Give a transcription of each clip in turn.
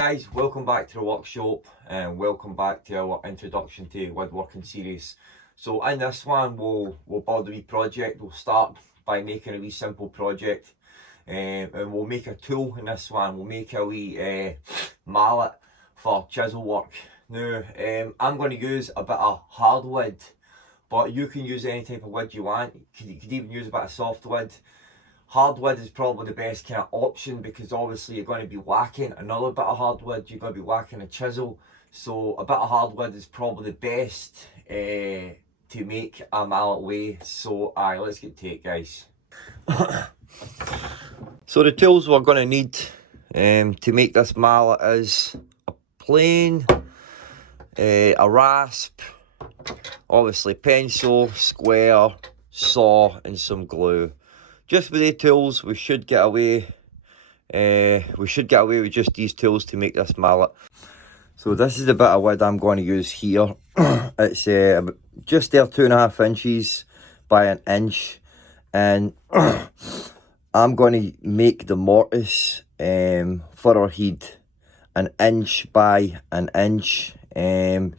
guys, welcome back to the workshop and welcome back to our introduction to woodworking series. So in this one we'll build a wee project. We'll start by making a wee simple project and we'll make a tool in this one. We'll make a wee mallet for chisel work. Now I'm going to use a bit of hardwood, but you can use any type of wood you want. You could even use a bit of softwood. Hardwood is probably the best kind of option because obviously you're going to be whacking another bit of hardwood, you're going to be whacking a chisel. So a bit of hardwood is probably the best to make a mallet with. So let's get to it, guys. So the tools we're going to need to make this mallet is a plane, a rasp, obviously pencil, square, saw and some glue. Just with the tools, we should get away. With just these tools to make this mallet. So this is the bit of wood I'm going to use here. It's just there 2.5 inches by 1 inch, and I'm going to make the mortise for our head 1 inch by 1 inch,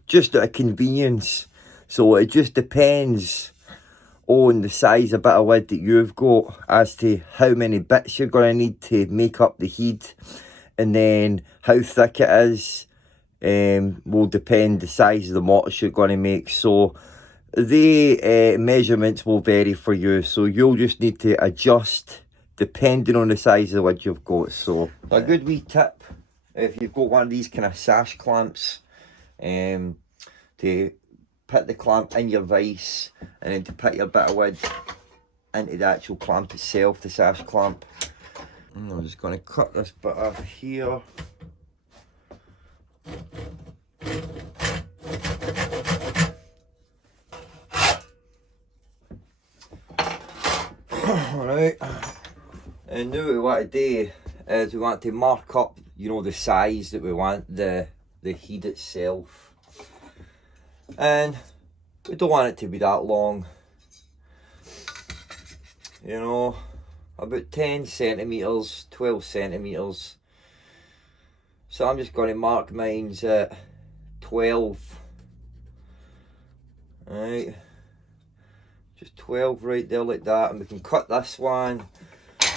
just out of convenience. So it just depends on the size of bit of wood that you've got as to how many bits you're going to need to make up the head, and then how thick it is will depend the size of the mortise you're going to make. So the measurements will vary for you, so you'll just need to adjust depending on the size of the wood you've got. So a good wee tip, if you've got one of these kind of sash clamps, to put the clamp in your vise and then to put your bit of wood into the actual clamp itself, the sash clamp. And I'm just going to cut this bit off here. Alright, and now what we want to do is we want to mark up, you know, the size that we want the head itself. And we don't want it to be that long, you know, about 10 centimetres, 12 centimetres. So I'm just going to mark mine's at 12. Right, just 12 right there like that, and we can cut this one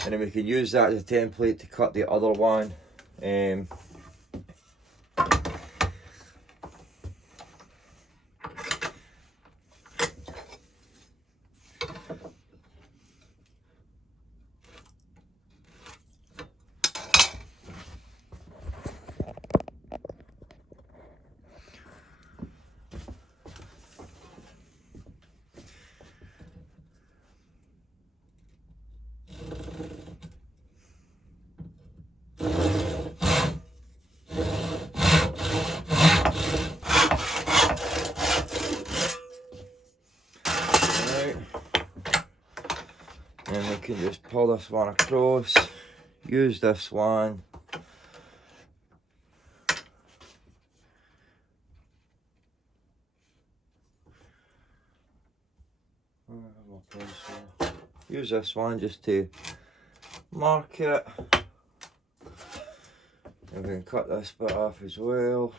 and then we can use that as a template to cut the other one. And we can just pull this one across, use this one. Use this one just to mark it. And we can cut this bit off as well.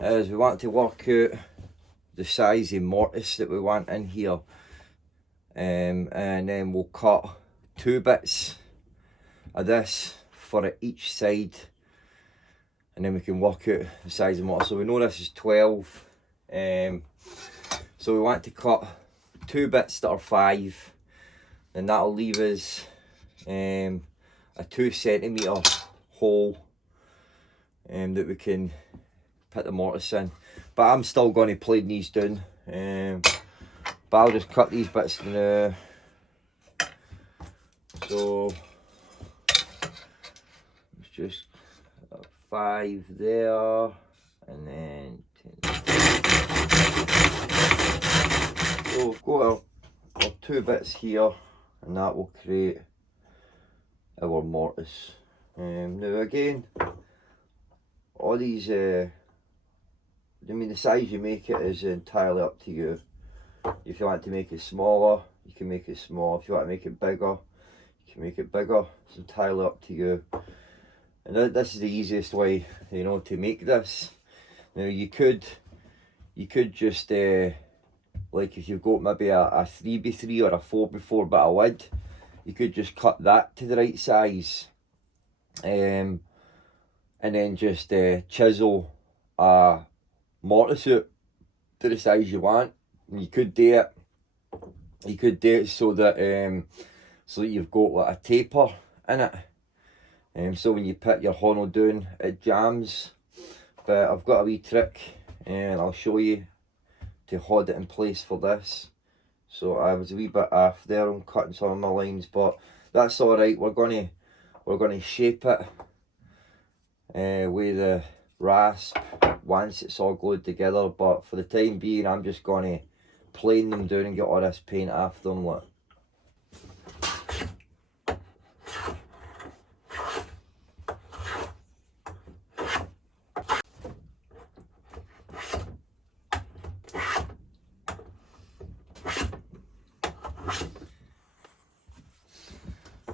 As we want to work out the size of mortise that we want in here, and then we'll cut 2 bits of this for each side, and then we can work out the size of mortise. So we know this is 12, so we want to cut 2 bits that are 5, and that'll leave us a 2 centimetre hole that we can put the mortise in. But I'm still going to plane these down, but I'll just cut these bits now. So it's just 5 there, and then 10. So we've got our 2 bits here, and that will create our mortise. Now again, all these I mean, the size you make it is entirely up to you. If you want to make it smaller, you can make it small. If you want to make it bigger, you can make it bigger. It's entirely up to you. And this is the easiest way, you know, to make this. Now you could just like if you've got maybe a 3x3 or a 4x4 bit of wood, you could just cut that to the right size, and then just chisel a mortar suit to the size you want. And you could do it so that you've got like a taper in it, so when you put your hono down it jams. But I've got a wee trick and I'll show you to hold it in place for this. So I was a wee bit off there on cutting some of my lines, but that's alright. We're gonna shape it with the rasp once it's all glued together, but for the time being I'm just gonna plane them down and get all this paint off them. Look.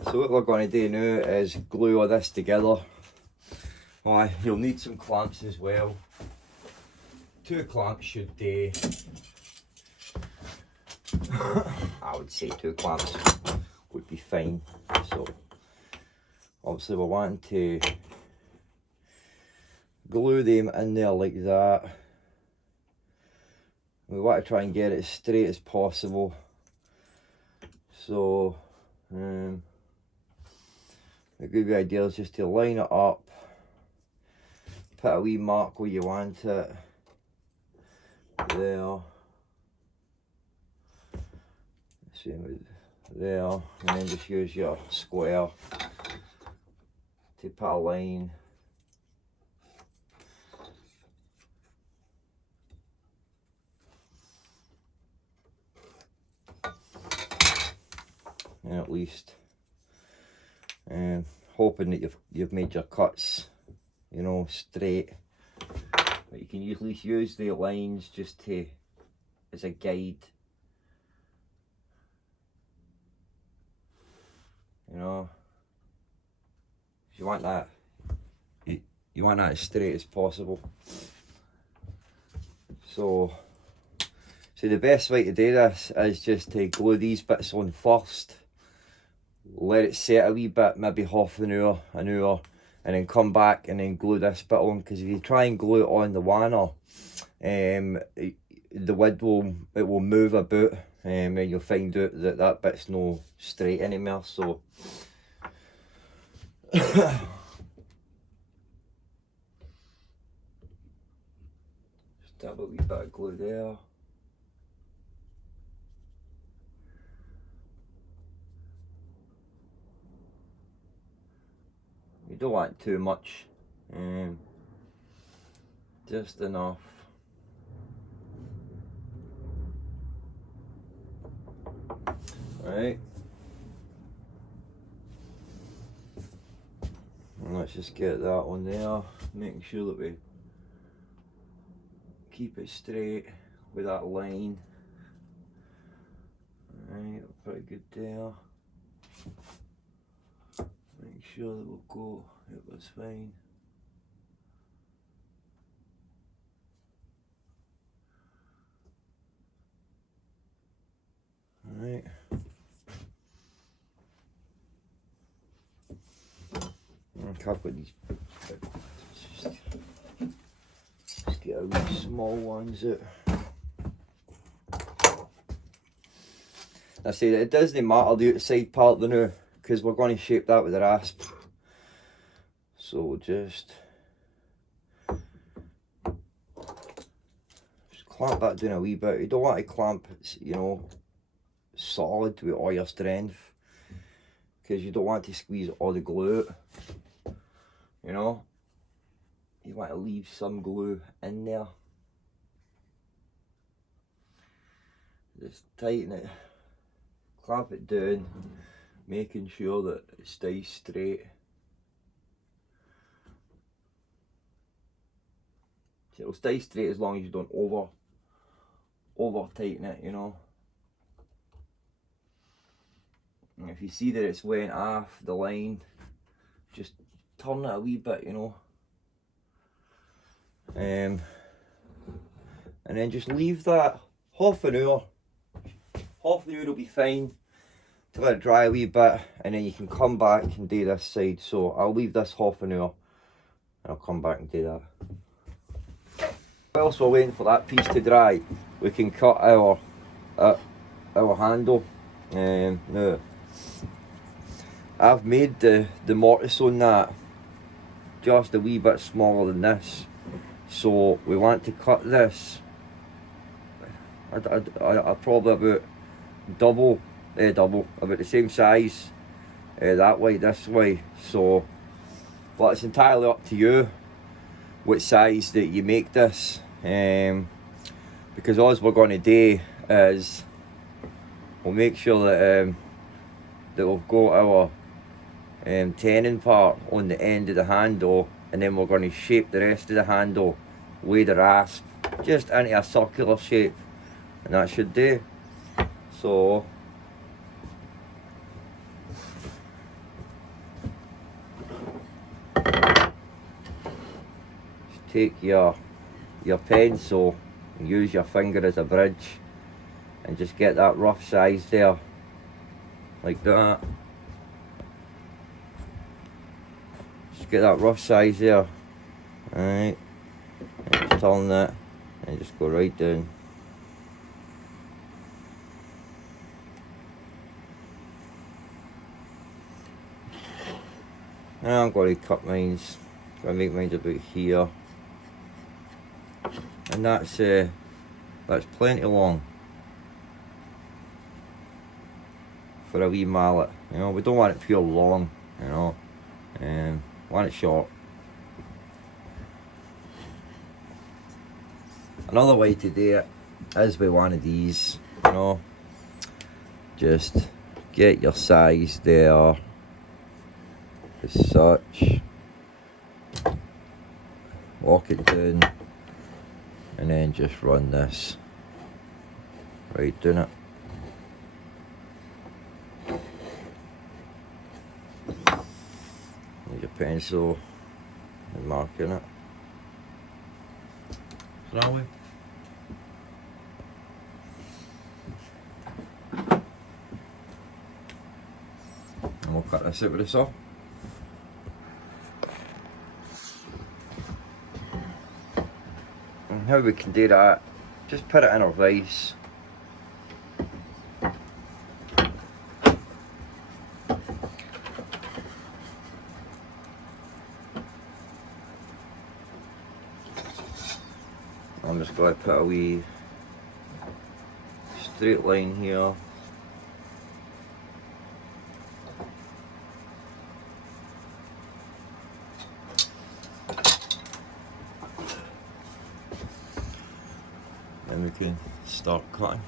So what we're going to do now is glue all this together. You'll need some clamps as well. 2 clamps should do. I would say 2 clamps would be fine. So obviously we're wanting to glue them in there like that. We want to try and get it as straight as possible. So a good idea is just to line it up, put a wee mark where you want it, there, same with there, and then just use your square to put a line. And at least hoping that you've made your cuts, you know, straight. But you can usually use the lines just to as a guide, you know. If you want that, you want that as straight as possible. So the best way to do this is just to glue these bits on first, let it set a wee bit, maybe half an hour, and then come back and then glue this bit on, because if you try and glue it on the wanner, the wood will move about, and you'll find out that that bit's no straight anymore. So just have a wee bit of glue there. You don't want too much, just enough. Right, and let's just get that one there, making sure that we keep it straight with that line. Right, pretty good there. Make sure that we'll go, it was fine. Alright. I've got these just get a wee small ones out. I say that it doesn't matter the outside part of now, because we're going to shape that with the rasp. So we'll just clamp that down a wee bit. You don't want to clamp it, you know, solid with all your strength, because you don't want to squeeze all the glue out, you know. You want to leave some glue in there. Just tighten it, clamp it down, making sure that it stays straight. It'll stay straight as long as you don't over tighten it, you know. And if you see that it's went off the line, just turn it a wee bit, you know. And then just leave that half an hour. Half an hour will be fine to let it dry a wee bit, and then you can come back and do this side. So I'll leave this half an hour and I'll come back and do that. Whilst we're waiting for that piece to dry, we can cut our handle. Now, I've made the mortise on that just a wee bit smaller than this, so we want to cut this I probably about double, about the same size that way, this way. So, but it's entirely up to you what size that you make this, because all we're going to do is we'll make sure that that we've got our tenon part on the end of the handle, and then we're going to shape the rest of the handle with the rasp just into a circular shape, and that should do. So just take your pencil and use your finger as a bridge and just get that rough size there, like that. Just get that rough size there, alright, and just turn that and just go right down. Now I'm going to cut mines, going to make mine about here, and that's plenty long for a wee mallet. You know, we don't want it pure long, you know, want it short. Another way to do it is with one of these, you know, just get your size there as such, walk it down, and then just run this right down it. Use your pencil and marking it. So that way. And we'll cut this out with a saw. And how we can do that, just put it in our vise. I'm just going to put a wee straight line here. Then we can start cutting.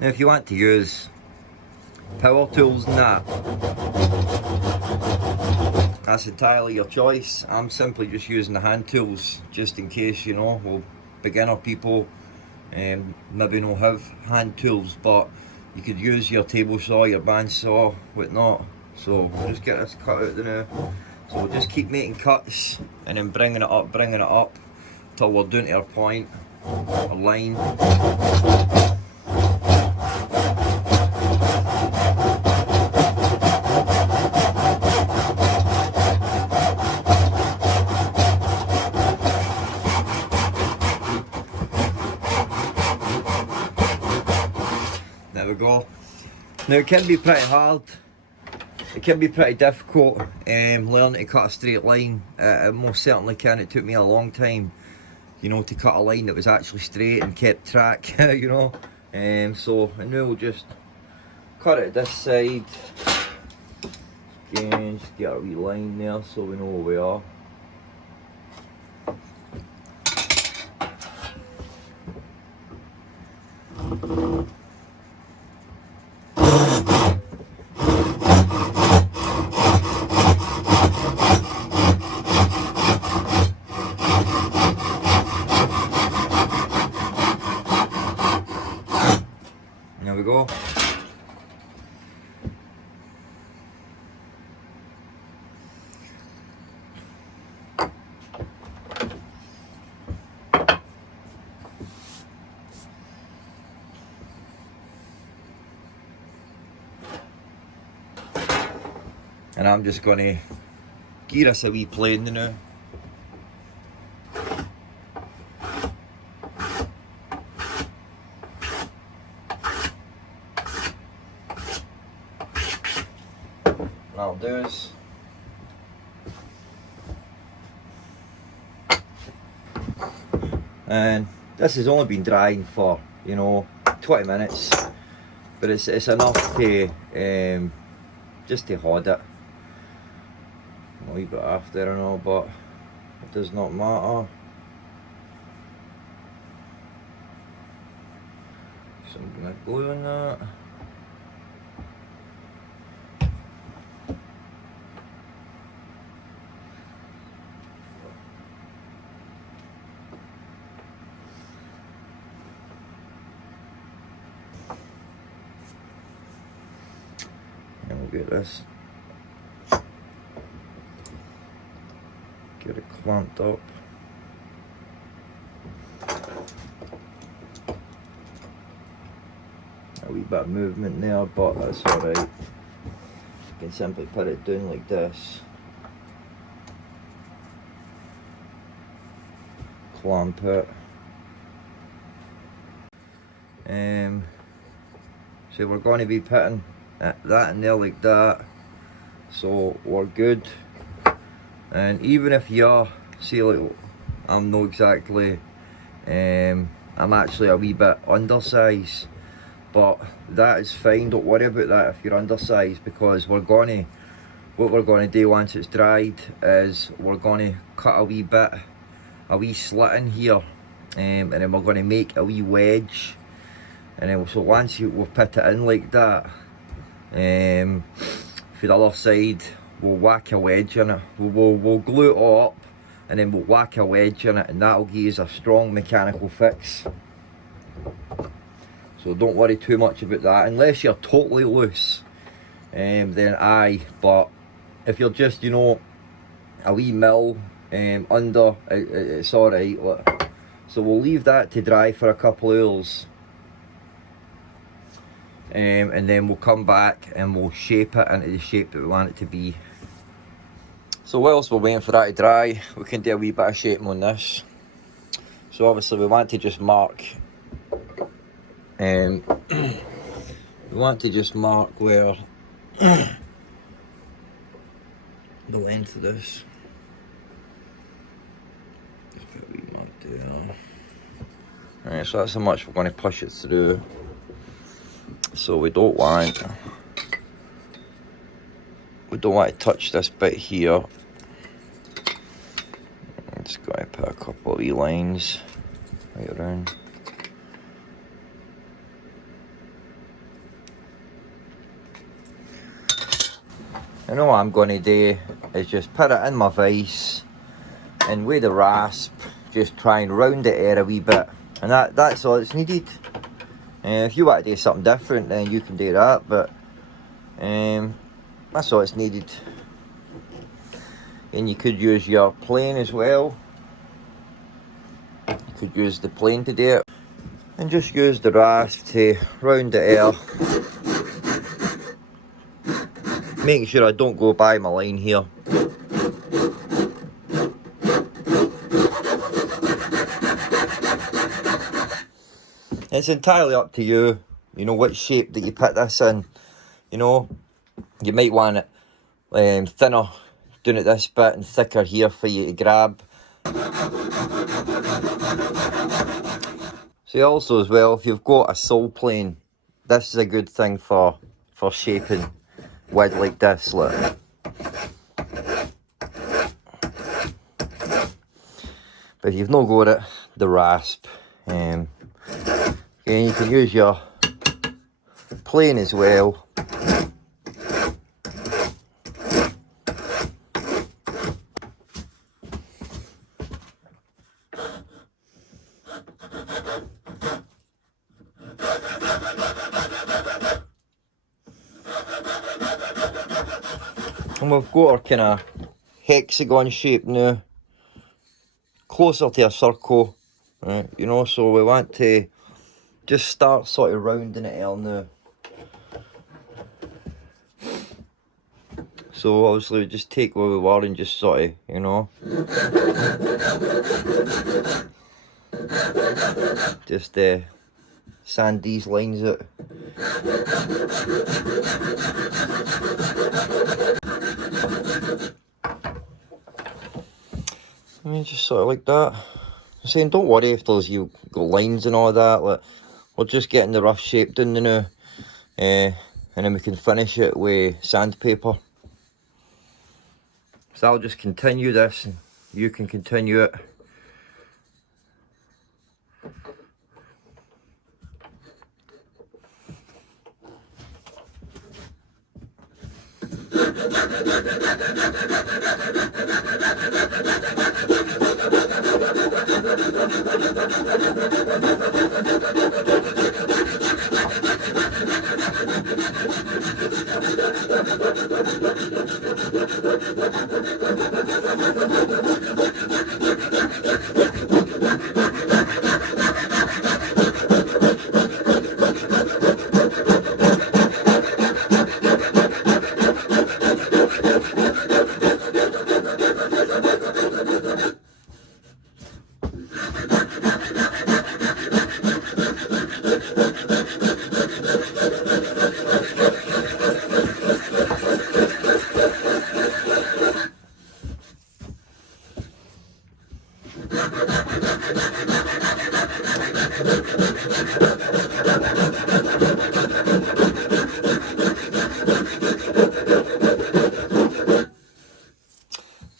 Now if you want to use power tools and that's entirely your choice. I'm simply just using the hand tools just in case, you know, well, beginner people maybe don't have hand tools, but you could use your table saw, your bandsaw, whatnot. So we'll just get this cut out there now. So we'll just keep making cuts and then bringing it up till we're down to our point, our line. There we go. Now it can be pretty hard, it can be pretty difficult learning to cut a straight line. It most certainly can. It took me a long time, you know, to cut a line that was actually straight and kept track, you know. So and now we'll just cut it this side. Again, just get a wee line there so we know where we are. There we go. And I'm just going to gear us a wee plane now. That'll do us. And this has only been drying for, you know, 20 minutes, but it's enough to just to hold it. A wee bit after, I know, but it does not matter. Some glue on that. And we'll get this. Get it clamped up. A wee bit of movement there, but that's alright. You can simply put it down like this. Clamp it. So we're going to be putting that in there like that. So we're good. And even if you're, see, like, I'm not exactly, I'm actually a wee bit undersized, but that is fine. Don't worry about that if you're undersized, because what we're going to do once it's dried is we're going to cut a wee slit in here, and then we're going to make a wee wedge, and then so once we've put it in like that, for the other side we'll whack a wedge in it. We'll glue it all up, and then we'll whack a wedge in it, and that'll give us a strong mechanical fix. So don't worry too much about that, unless you're totally loose, then aye. But if you're just, you know, a wee mill under, it's alright. So we'll leave that to dry for a couple of hours, and then we'll come back and we'll shape it into the shape that we want it to be. So whilst we're waiting for that to dry, we can do a wee bit of shaping on this. So obviously we want to just mark, where the length of this. Just put a wee mark there. Alright, so that's how much we're going to push it through. So we don't want to touch this bit here. I'm just going to put a couple of wee lines right around. And all I'm going to do is just put it in my vise, and with the rasp just try and round it out a wee bit, and that's all it's needed. If you want to do something different, then you can do that, but that's all it's needed. And you could use your plane as well. You could use the plane to do it, and just use the rasp to round it out. Making sure I don't go by my line here. It's entirely up to you, you know, which shape that you put this in. You know, you might want it thinner doing it this bit and thicker here for you to grab. See, also as well, if you've got a sole plane, this is a good thing for shaping wood like this, look. But if you've not got it, the rasp. And you can use your plane as well. And we've got our kind of hexagon shape now, closer to a circle, right? You know, so we want to just start sort of rounding it out now. So obviously we just take where we were and just sort of, you know, just sand these lines out. I mean, just sort of like that. I'm saying, don't worry if there's you've got lines and all that. Like, we're just getting the rough shape done now, and then we can finish it with sandpaper. So I'll just continue this, and you can continue it.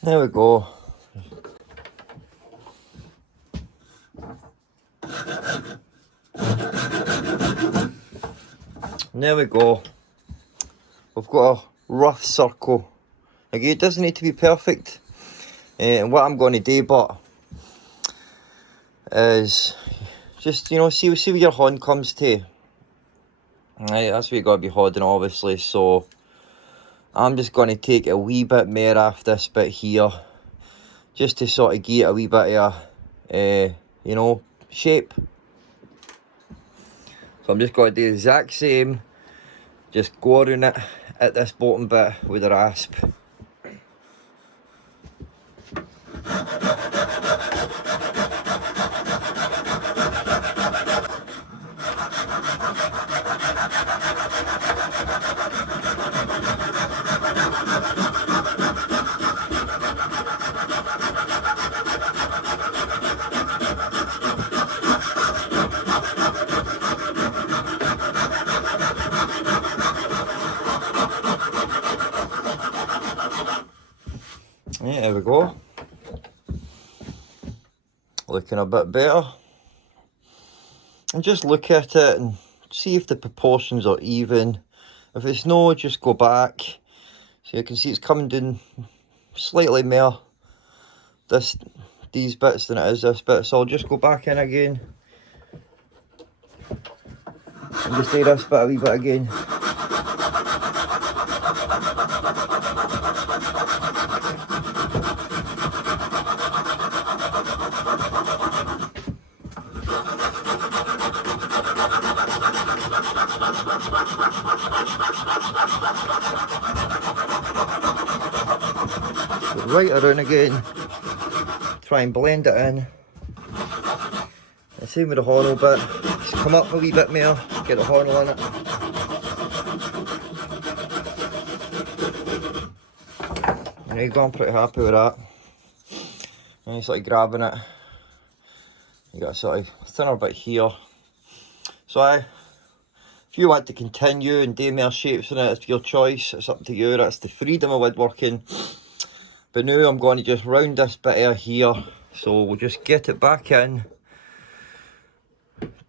There we go. There we go. We've got a rough circle. Again, it doesn't need to be perfect. And what I'm going to do, but is just, you know, see where your horn comes to. Right, that's what you got to be holding, obviously. So I'm just going to take a wee bit more off this bit here, just to sort of get a wee bit of you know, shape. So I'm just going to do the exact same, just go around it at this bottom bit with a rasp. Yeah, there we go. Looking a bit better. And just look at it and see if the proportions are even. If it's no, just go back. So you can see it's coming down slightly more these bits than it is this bit. So I'll just go back in again. And just do this bit a wee bit again. Right around again, try and blend it in. And same with the hornel bit, just come up a wee bit more, get the hornel in it. And there you go, I'm pretty happy with that. And you're sort of grabbing it, you got a sort of thinner bit here. So if you want to continue and do more shapes in it, it's your choice, it's up to you, that's the freedom of woodworking. But now I'm going to just round this bit out here, so we'll just get it back in,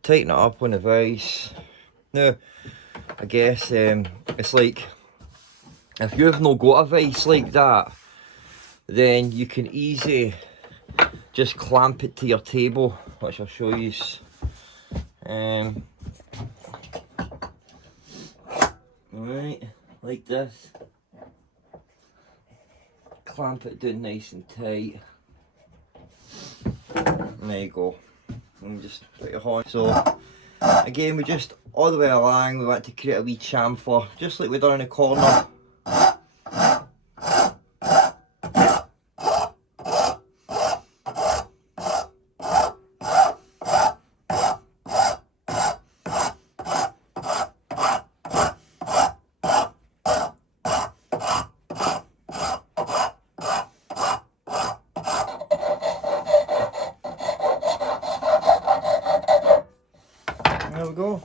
tighten it up on the vise. Now, I guess it's like, if you've not got a vice like that, then you can easy just clamp it to your table, which I'll show you. Right, like this. Clamp it down nice and tight. And there you go. And just put your horn. So again, we just all the way along, we want to create a wee chamfer, just like we done in the corner. There we go.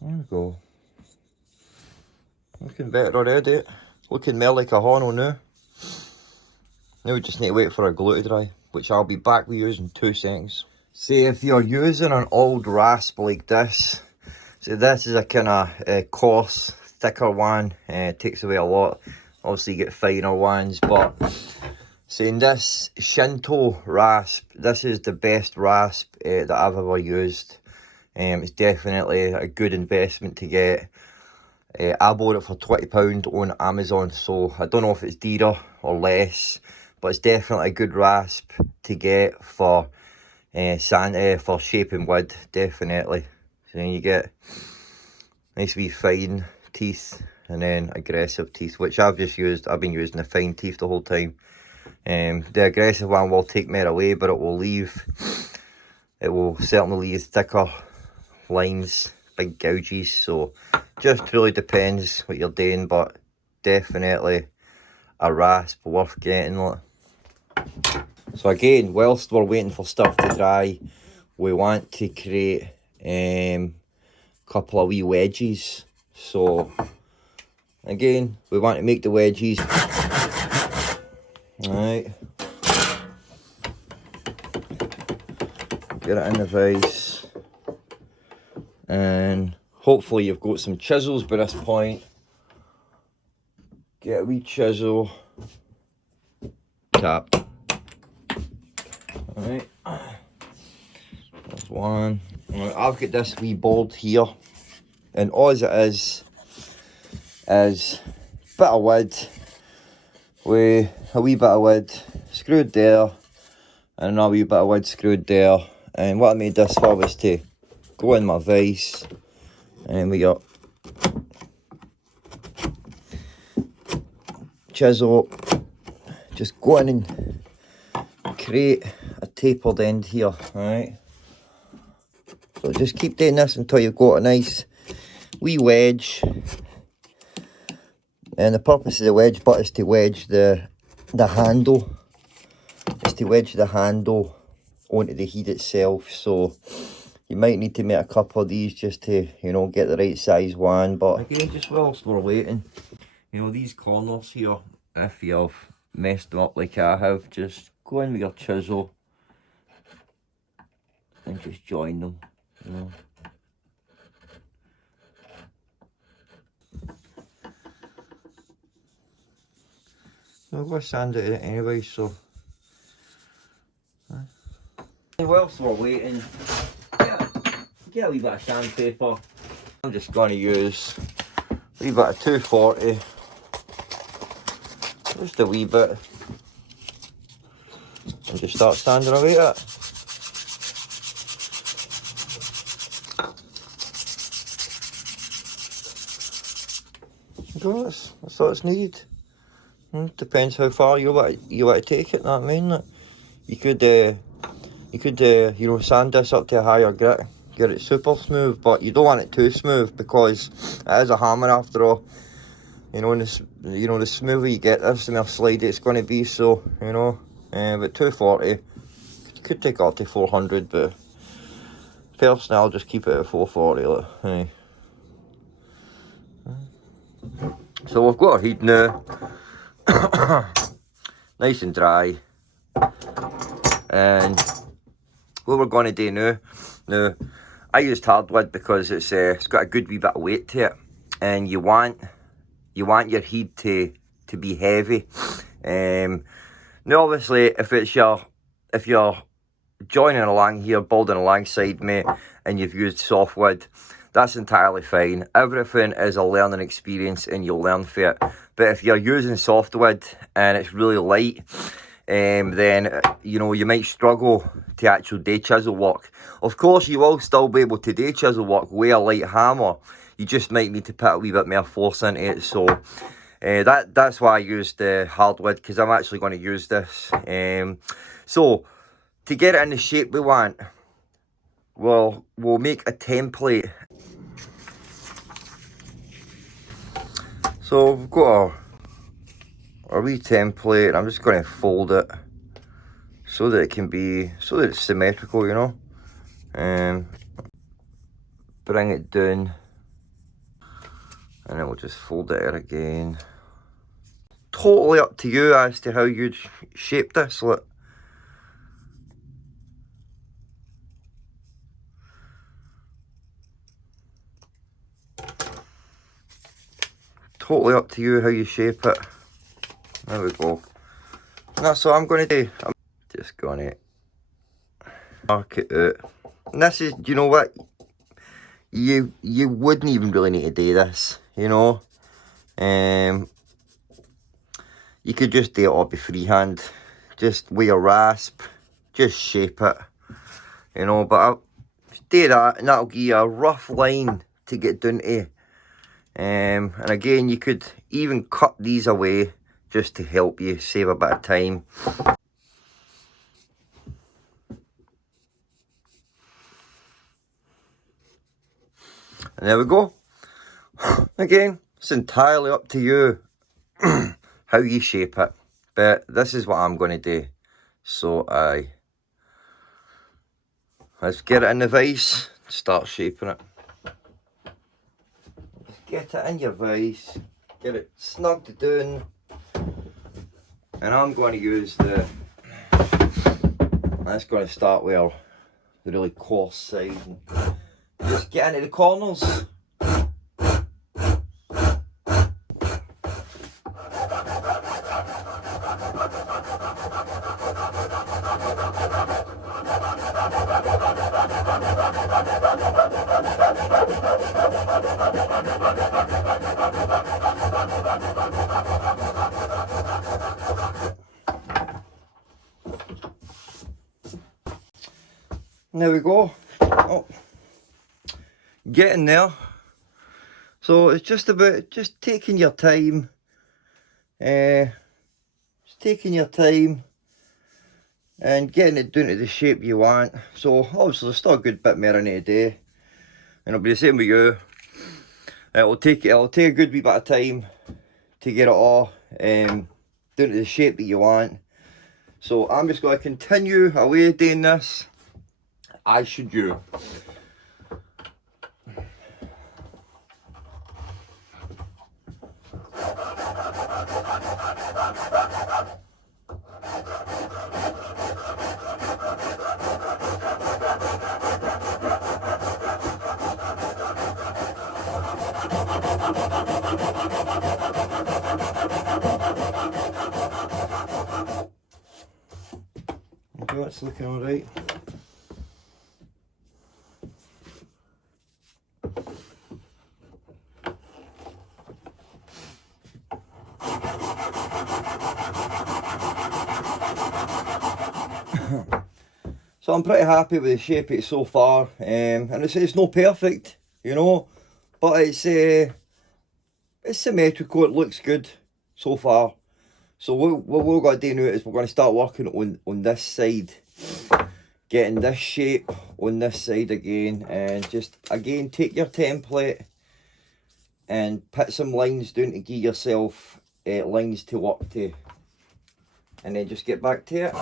There we go. Looking better already. Looking more like a Hono now. Now we just need to wait for our glue to dry, which I'll be back with you in 2 seconds. See, if you're using an old rasp like this, so this is a kind of coarse, thicker one, takes away a lot. Obviously you get finer ones, but saying this Shinto rasp, this is the best rasp that I've ever used. It's definitely a good investment to get. I bought it for £20 on Amazon, so I don't know if it's dearer or less, but it's definitely a good rasp to get for for shaping wood, definitely. So then you get nice wee fine teeth and then aggressive teeth, which I've been using the fine teeth the whole time. The aggressive one will take more away, but it will certainly leave thicker lines, big gouges. So just really depends what you're doing, but definitely a rasp worth getting. So again, whilst we're waiting for stuff to dry, we want to create a couple of wee wedges. So again, we want to make the wedges. Alright, get it in the vise, and hopefully you've got some chisels by this point. Get a wee chisel, tap. Alright, there's one. Right, I've got this wee board here, and all it is a bit of wood with a wee bit of wood screwed there, and another wee bit of wood screwed there. And what I made this for was to go in my vise, and then we got chisel, just go in and create a tapered end here. Alright, so just keep doing this until you've got a nice wee wedge. And the purpose of the wedge butt is to wedge the handle. It's to wedge the handle onto the heat itself. So you might need to make a couple of these just to, you know, get the right size one. But again, just whilst we're waiting, you know, these corners here, if you've messed them up like I have, just go in with your chisel and just join them, you know. I'm going to sand it anyway, so. Whilst we're waiting, get a wee bit of sandpaper. I'm just going to use a wee bit of 240. Just a wee bit. And just start sanding away at it. That's all it's needed. Depends how far you want to take it. That mean you could you know, sand this up to a higher grit, get it super smooth, but you don't want it too smooth because it is a hammer after all. You know, and the smoother you get this, the more slidey it's going to be. So you know, but 240 could take up to 400, but personally I'll just keep it at 440. Like, hey. So we've got our heat now. Nice and dry, and what we're going to do now, I used hardwood because it's got a good wee bit of weight to it, and you want your heat to be heavy. Now obviously if you're joining along here, building alongside me, and you've used softwood, that's entirely fine. Everything is a learning experience and you'll learn for it. But if you're using softwood and it's really light, then you know, you might struggle to actually do chisel work. Of course you will still be able to do chisel work with a light hammer, you just might need to put a wee bit more force into it. So that's why I used hardwood, because I'm actually going to use this. So to get it in the shape we want, we'll make a template. So we've got our wee template. I'm just going to fold it so that it's symmetrical, you know. Bring it down, and then we'll just fold it out again. Totally up to you as to how you'd shape this. Look. Totally up to you how you shape it. There we go. And that's what I'm going to do. I'm just going to mark it out. And this is, you know what? You wouldn't even really need to do this, you know. You could just do it all by freehand. Just with a rasp, just shape it, you know. But I'll do that, and that'll give you a rough line to get down to. And again, you could even cut these away just to help you save a bit of time. And there we go. Again, it's entirely up to you how you shape it, but this is what I'm going to do. So let's get it in the vise, start shaping it. Get it in your vise, get it snugged down, and I'm going to use that's going to start with the really coarse side. Just get into the corners. There we go. Oh, getting there. So it's just about taking your time. Just taking your time and getting it down to the shape you want. So obviously there's still a good bit more in it today, and it'll be the same with you. It'll take a good wee bit of time to get it all down to the shape that you want. So I'm just going to continue away doing this, as should you. Okay, that's looking alright. So I'm pretty happy with the shape it's so far, and it's not perfect, you know, but it's symmetrical. It looks good so far. So what we're going to do now is we're going to start working on this side, getting this shape on this side again, and just again take your template and put some lines down to give yourself lines to work to, and then just get back to it.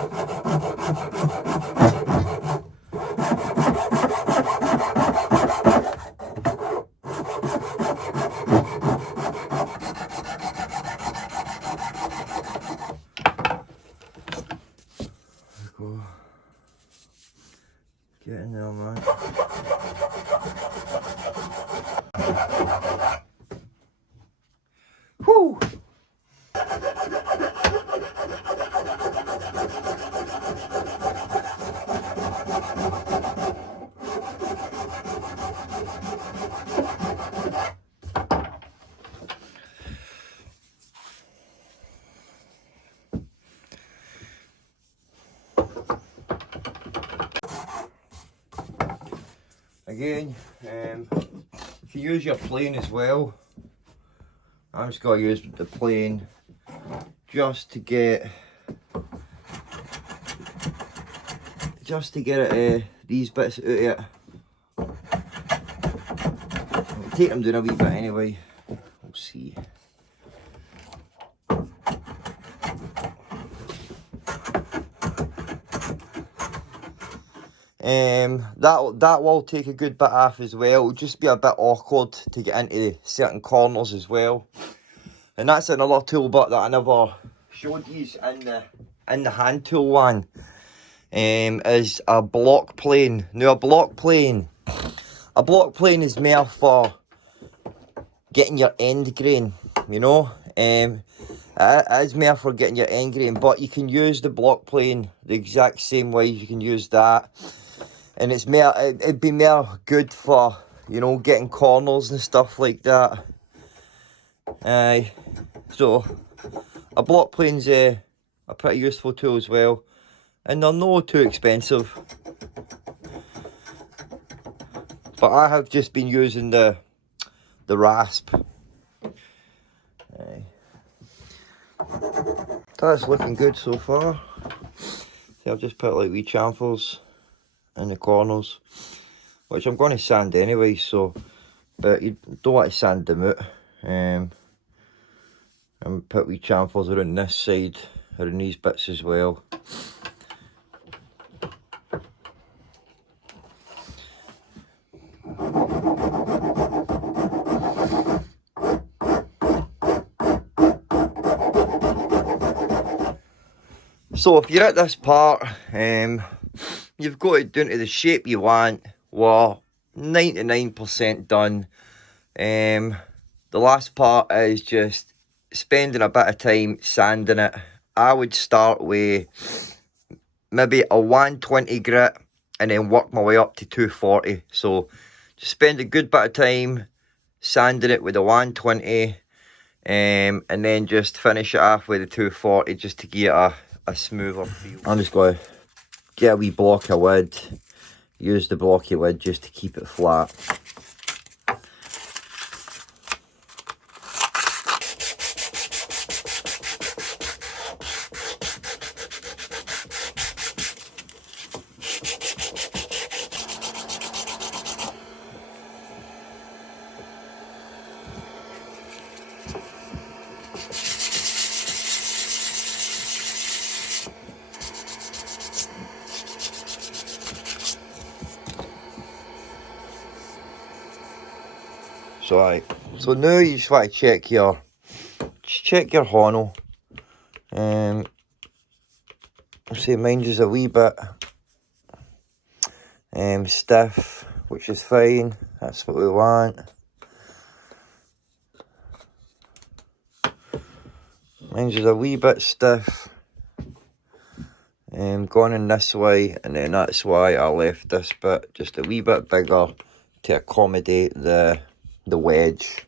Get in there, man. Whew! Again, if you use your plane as well, I'm just going to use the plane just to get it, these bits out of it. I'll take them down a wee bit anyway. We'll see. That will take a good bit off as well. It'll just be a bit awkward to get into certain corners as well. And that's another tool but that I never showed you in the hand tool one. Is a block plane. Now a block plane is more for getting your end grain, you know. It is more for getting your end grain, but you can use the block plane the exact same way you can use that. And it's more, it'd be more good for, you know, getting corners and stuff like that. So a block plane's a pretty useful tool as well. And they're not too expensive. But I have just been using the rasp. That's looking good so far. So I've just put like wee chamfers in the corners, which I'm going to sand anyway, so, but you don't want to sand them out. And put wee chamfers around this side, around these bits as well. So if you're at this part, you've got it down to the shape you want. Well, 99% done. The last part is just spending a bit of time sanding it. I would start with maybe a 120 grit and then work my way up to 240. So just spend a good bit of time sanding it with a 120 and then just finish it off with a 240 just to get a smoother feel. I'm just going to get a wee block of wood, use the blocky wood just to keep it flat. So now you just want to check your honno. See, mine's just a wee bit stiff, which is fine. That's what we want. Mine's just a wee bit stiff. Going in this way, and then that's why I left this bit just a wee bit bigger to accommodate the wedge.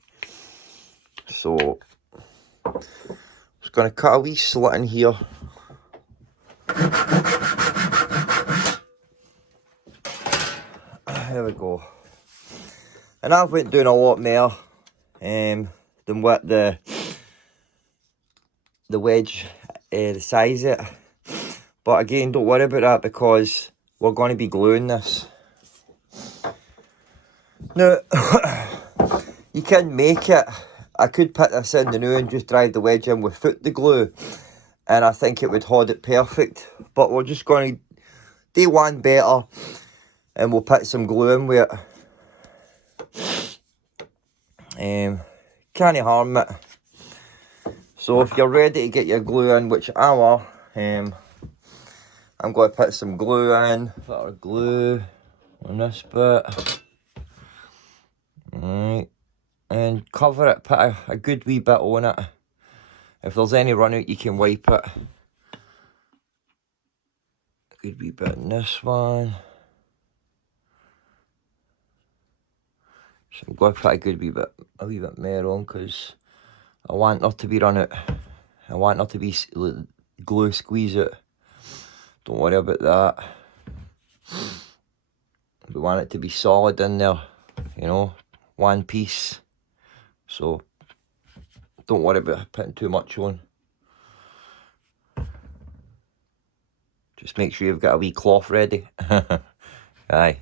So I'm just going to cut a wee slit in here. There we go. And I've went doing a lot more than what the wedge, the size it. But again, don't worry about that because we're going to be gluing this. Now, you can make it. I could put this in the new and just drive the wedge in without the glue, and I think it would hold it perfect. But we're just going to do one better, and we'll put some glue in with it. Can't harm it. So if you're ready to get your glue in, which I are, I'm going to put some glue in. Glue. on this bit. Alright, and cover it, put a good wee bit on it. If there's any run out, you can wipe it. A good wee bit in this one. So I'm going to put a wee bit more on, because I want there to be run out. I want there to be glue squeeze out. Don't worry about that. We want it to be solid in there, you know, one piece. So don't worry about putting too much on. Just make sure you've got a wee cloth ready. Aye.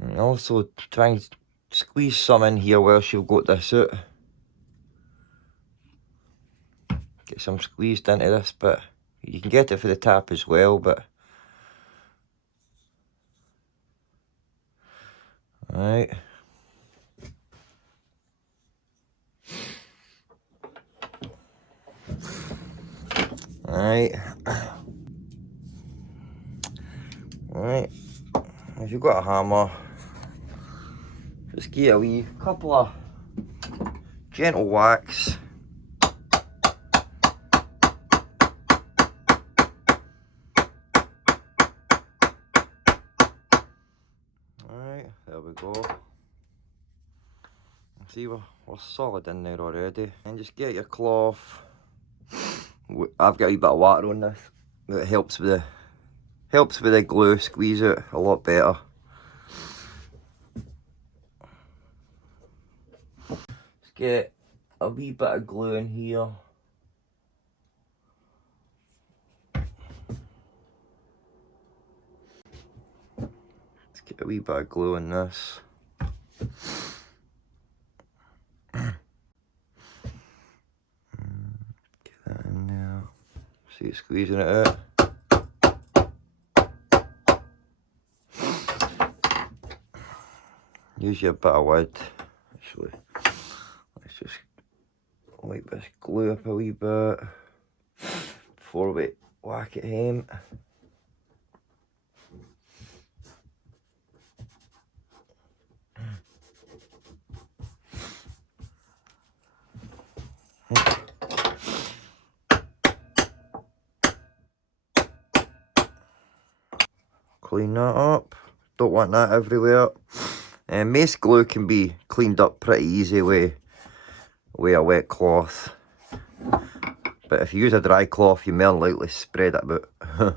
And also try and squeeze some in here whilst you've got this out. Get some squeezed into this bit. You can get it for the tap as well, but... Alright. Alright. Alright. If you've got a hammer, just give it a wee couple of gentle whacks. Alright, there we go. See, we're solid in there already. And just get your cloth. I've got a wee bit of water on this. It helps with the glue, squeeze it a lot better. Let's get a wee bit of glue in here. Let's get a wee bit of glue in this. Get that in there. See it squeezing it out. Use your bit of wood. Actually, let's just wipe this glue up a wee bit before we whack it home. Clean that up. Don't want that everywhere. And mace glue can be cleaned up pretty easy with a wet cloth. But if you use a dry cloth, you more likely spread it about. But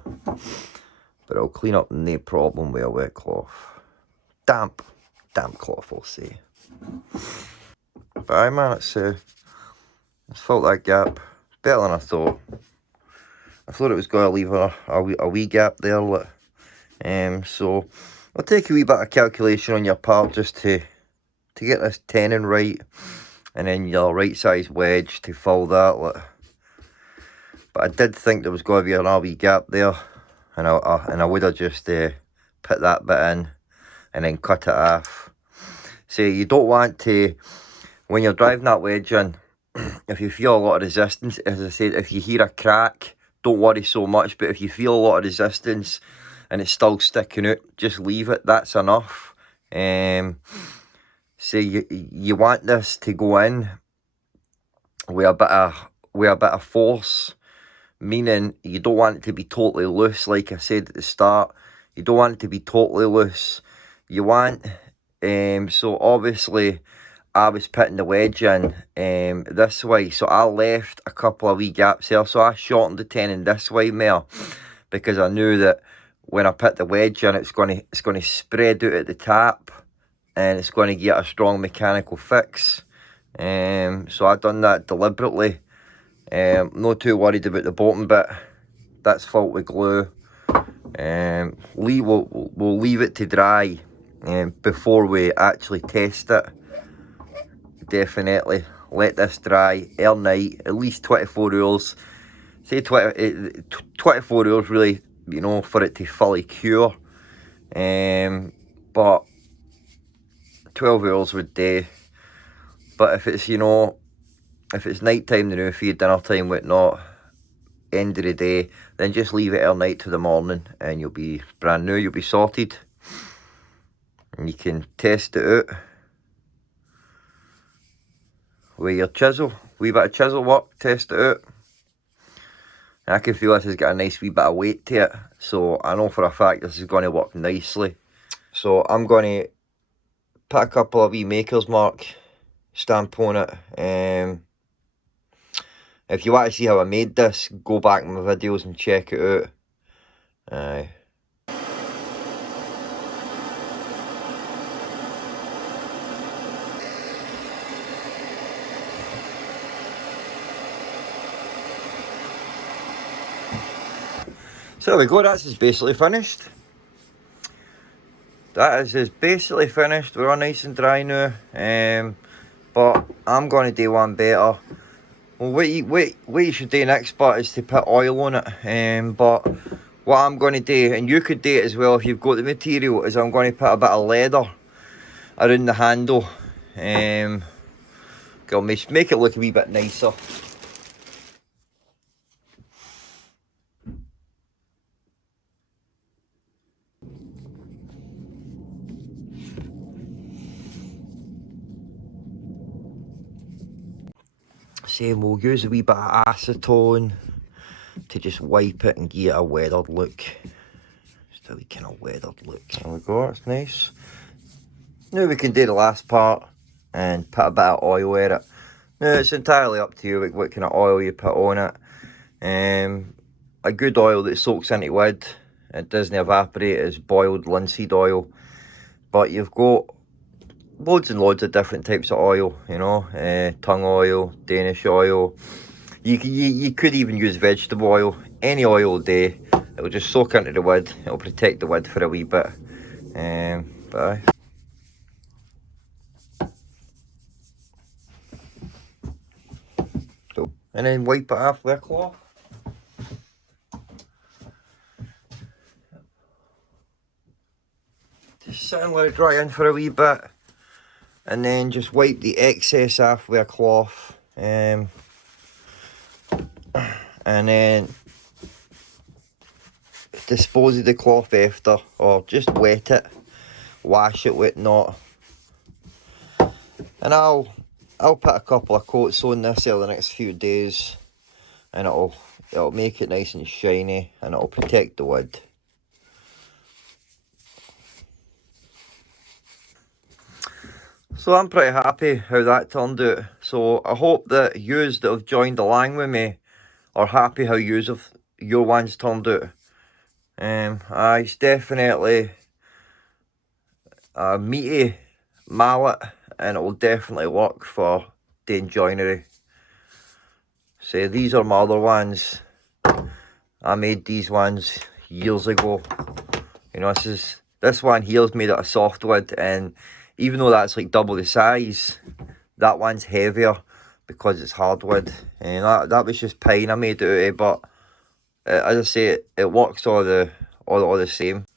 it'll clean up no problem with a wet cloth. Damp cloth, I'll say. But aye man, it's filled that gap. Better than I thought. I thought it was going to leave a wee gap there. Like. So I'll take a wee bit of calculation on your part just to get this tenon right, and then your right size wedge to fill that. Like. But I did think there was going to be a wee gap there, and I would have just put that bit in and then cut it off. So you don't want to, when you're driving that wedge in, if you feel a lot of resistance, as I said, if you hear a crack, don't worry so much. But if you feel a lot of resistance and it's still sticking out, just leave it. That's enough. So you want this to go in with a bit of force, meaning you don't want it to be totally loose. Like I said at the start, you don't want it to be totally loose. You want so obviously I was putting the wedge in this way, so I left a couple of wee gaps there. So I shortened the tenon this way more, because I knew that when I put the wedge in, it's going to spread out at the top, and it's going to get a strong mechanical fix. So I done that deliberately. Not too worried about the bottom bit. That's filled with glue. We'll leave it to dry before we actually test it. Definitely let this dry overnight, at least 24 hours. Say 24 hours really, you know, for it to fully cure. But 12 hours would do. But if it's, you know, if it's night time now for you, dinner time, whatnot, end of the day, then just leave it all night to the morning and you'll be brand new, you'll be sorted. And you can test it out with your chisel, wee bit of chisel work, test it out. And I can feel this has got a nice wee bit of weight to it, so I know for a fact this is going to work nicely. So I'm going to put a couple of wee maker's mark stamp on it. If you want to see how I made this, go back in my videos and check it out. So there we go, that's just basically finished. That is just basically finished. We're all nice and dry now. But I'm going to do one better. Well, what you should do next part is to put oil on it. But what I'm going to do, and you could do it as well if you've got the material, is I'm going to put a bit of leather around the handle. It'll make it look a wee bit nicer. Same, we'll use a wee bit of acetone to just wipe it and give it a weathered look. Just a wee kind of weathered look. There we go, that's nice. Now we can do the last part and put a bit of oil in it. Now it's entirely up to you what kind of oil you put on it. A good oil that soaks into wood, it doesn't evaporate, is boiled linseed oil. But you've got loads and loads of different types of oil, you know, tung oil, Danish oil. You could even use vegetable oil. Any oil will do. It'll just soak into the wood. It'll protect the wood for a wee bit. But and then wipe it off with a cloth. Just sit and let it dry in for a wee bit. And then just wipe the excess off with a cloth. And then dispose of the cloth after, or just wet it, wash it with not. And I'll put a couple of coats on this over the next few days, and it'll make it nice and shiny, and it'll protect the wood. So I'm pretty happy how that turned out. So I hope that yous that have joined along with me are happy how your ones turned out. It's definitely a meaty mallet, and it will definitely work for doing joinery. So these are my other ones. I made these ones years ago. You know, this one here is made out of softwood, and even though that's like double the size, that one's heavier because it's hardwood. And that was just pine I made it out of, but as I say, it works all the same.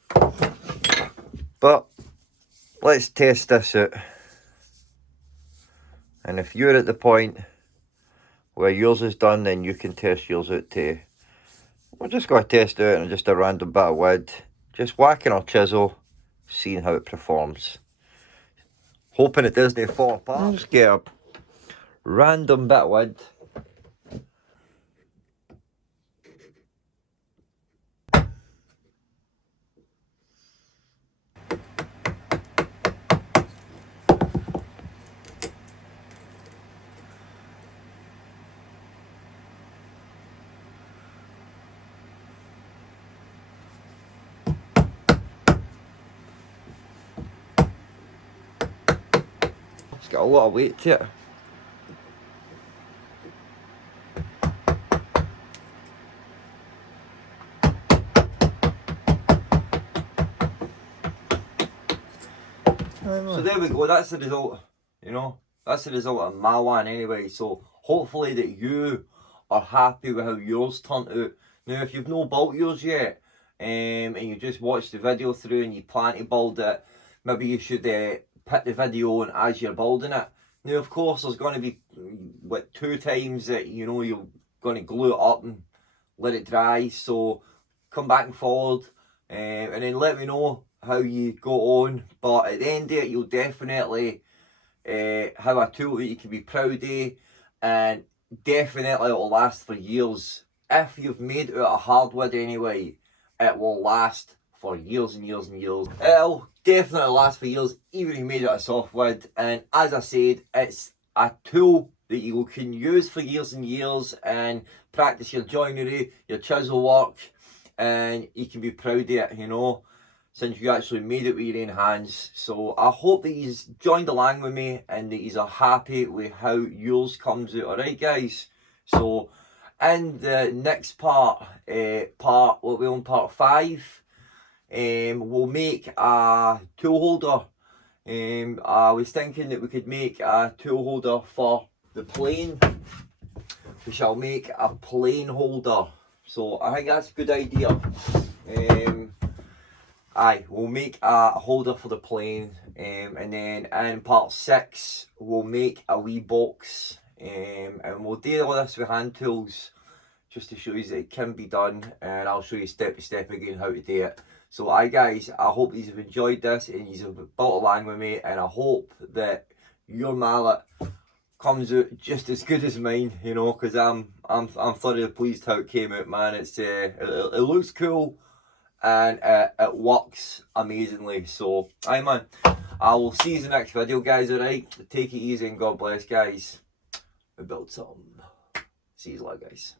But let's test this out. And if you're at the point where yours is done, then you can test yours out too. We're just going to test it out on just a random bit of wood. Just whacking our chisel, seeing how it performs. Hoping it doesn't fall apart. I'll just get a random bit of wood. It's got a lot of weight to it. So there we go, that's the result, you know, that's the result of my one anyway. So hopefully that you are happy with how yours turned out. Now if you've no built yours yet, and you just watched the video through and you plan to build it, maybe you should put the video on as you're building it. Now of course there's going to be 2 times that, you know, you're going to glue it up and let it dry. So come back and forward, and then let me know how you go on. But at the end of it, you'll definitely have a tool that you can be proud of, and definitely it'll last for years. If you've made it out of hardwood anyway, it will last for years and years and years. It'll definitely last for years, even if you made it out of softwood. And as I said, it's a tool that you can use for years and years and practice your joinery, your chisel work, and you can be proud of it, you know, since you actually made it with your own hands. So I hope that you've joined along with me and that you are happy with how yours comes out. Alright guys, so in the next part, what we on part 5, we'll make a tool holder. I was thinking that we could make a tool holder for the plane. We shall make a plane holder. So I think that's a good idea. We'll make a holder for the plane, and then in part 6 we'll make a wee box, and we'll do all this with hand tools just to show you that it can be done, and I'll show you step by step again how to do it. So guys, I hope you have enjoyed this and you have built along with me, and I hope that your mallet comes out just as good as mine, you know, because I'm thoroughly pleased how it came out, man. It looks cool, and it works amazingly. So man, I will see you in the next video, guys. Alright, take it easy and God bless, guys. We built some. See you later, guys.